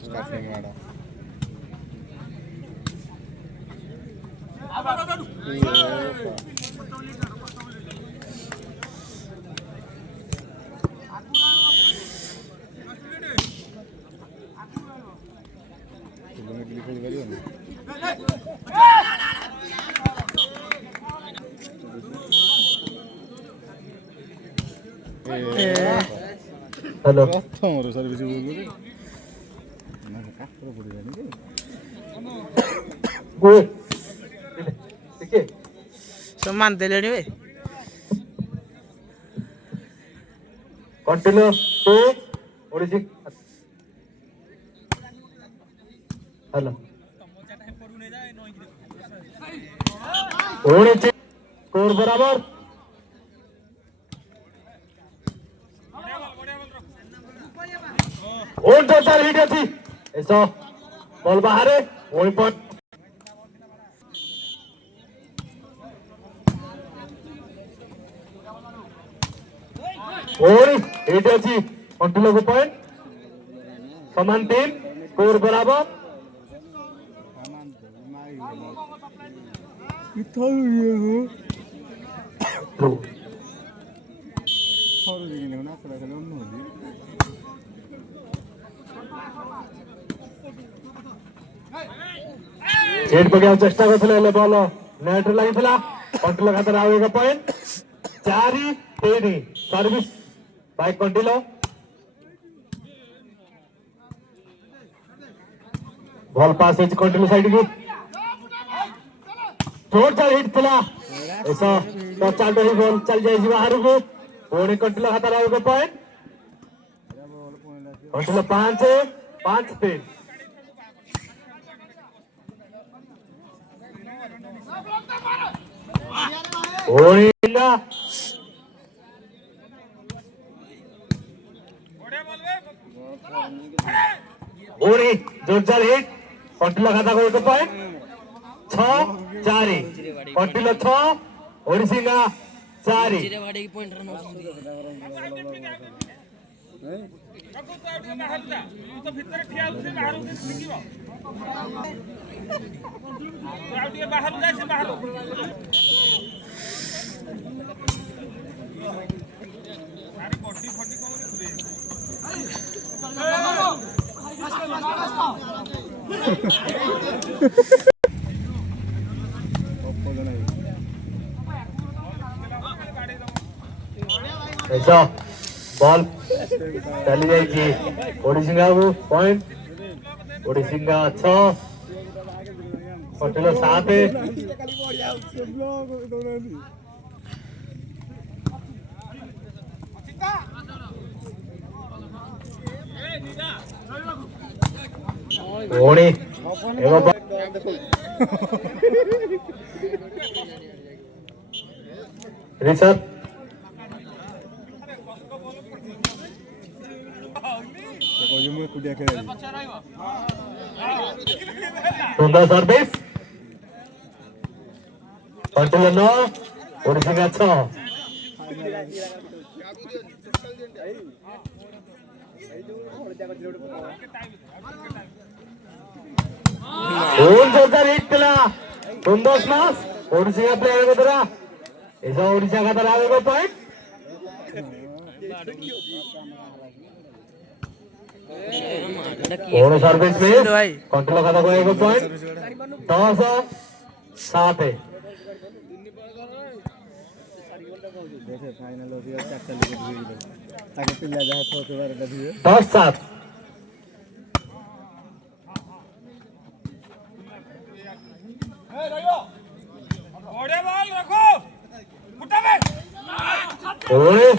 staffing माड़ा kilometre खेल करियो हेलो प्रथम सर्विस बोल ना का पड़ जानी ओए ठीक है सम्मान दे लेनी वे continue to Odisha hello Odisha score बराबर और जो चार हिट अच्छी ऐसा बॉल बाहर है वही पॉइंट और हिट अच्छी कंटिन्यू को पॉइंट समान टीम स्कोर बराबर सेट पकड़ा चेष्टा करथिले बॉल नेट रे लागिथिला कंटिन्यू खातर आउ एक point 4-3 service by continue ball pass है कंटिन्यू साइड की जोर चार हिट थिला ऐसा तो चाल रही बॉल चल जाए बाहर को पुणी कंटिन्यू खातर आउ एक पॉइंट कंटिन्यू 5-3 ओरिंगा ओरी जोरदार हिट कंटिन्यू खाता को एक पॉइंट 6-4 कंटिन्यू 6 ओडिसिंगा 4 ऐसा बॉल चली जाएगी ओडिसिंगा को पॉइंट ओडिसिंगा 6 कंटिन्यू 7 ओणी एगो रिसर्च सुंदर सर्विस कंटिन्यू 9 ओडिसिंगा 6 जोरदार हिट केला 2 स्मॅश ओडिसिंगा प्लेयर को द्वारा ऐसा ओडिशा का तरह आगे पॉइंट और सर्विस में कंट्रोल खाता को एक पॉइंट 10-7 10-7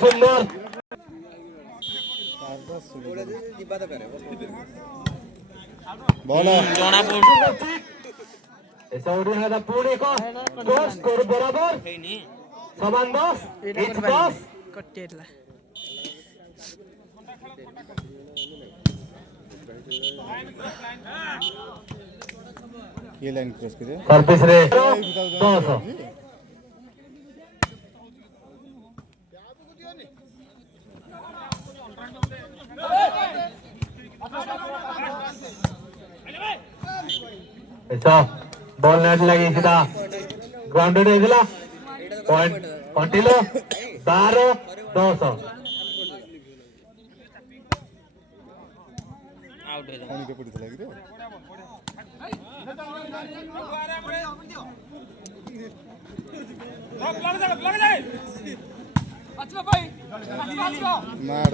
सुंदर ऐसा उड़िया था पुणे को स्कोर बराबर समान 10 कटेला ये लाइन क्रॉस करे सर्विस रे 10 ऐसा बॉल नेट लगी सीधा ग्राउंडेड ହେଇଥିଲା पॉइंट कंटिन्यू 12-10 आउट है ପାଣିରେ ପଡ଼ିଥିଲା କିରେ ମାଡ଼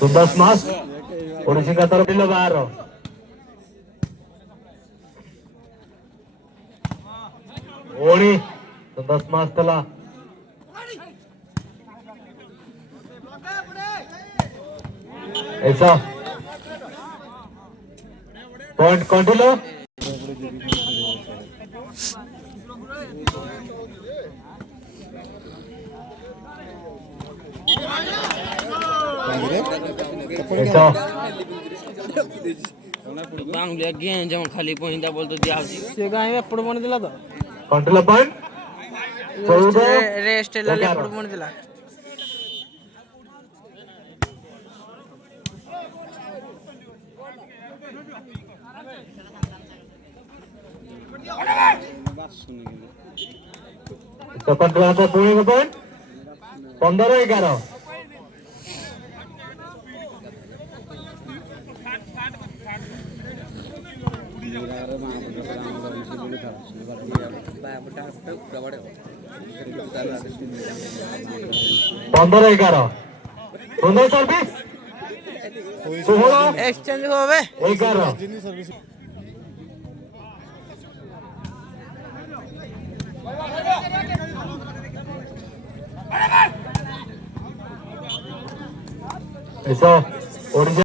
सुंदर स्माश ओडिसी का तरफ लो बाहर ओडी सुंदर स्माश तला ऐसा पॉइंट कंटिन्यू ऐसा बांगलिया गें जम खाली पहुंचा बोल तो दिया से गाय एपड़ बन दिला तो कंटिन्यू पॉइंट 14 रेस्ट ला एपड़ बन दिला सेकंड क्लास का पूरे का पॉइंट 15-11 15-11 सुंदर सर्विस 16 एक्सचेंज होवे 11 जिन्नी सर्विस ऐसा ओडिसी